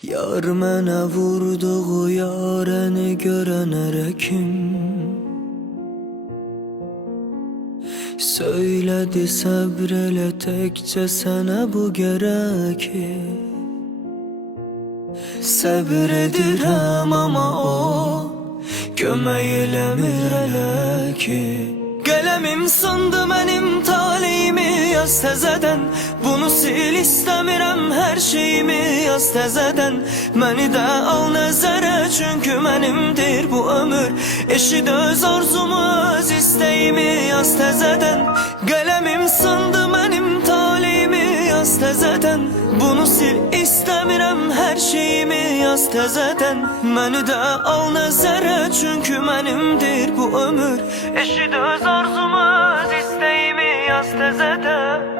Yar mənə vurduğu yarəni görən ərəkim söylədi səbr elə təkcə sənə bu gərək ki səbr edirəm amma o kömək eləmir elə ki Qələmim sındı mənim taleyimi yaz təzədən Bunu sil istəmirəm hər şeyimi yaz təzədən Məni də al nəzərə çünki mənimdir bu ömür Eşid öz arzumu öz istəyimi yaz təzədən Qələmim sındı mənim taleyimi yaz təzədən Bunu sil istəmirəm hər şeyimi yaz təzədən Məni də al nəzərə çünki mənimdir bu ömür Eşid öz arzumu öz istəyimi yaz təzədən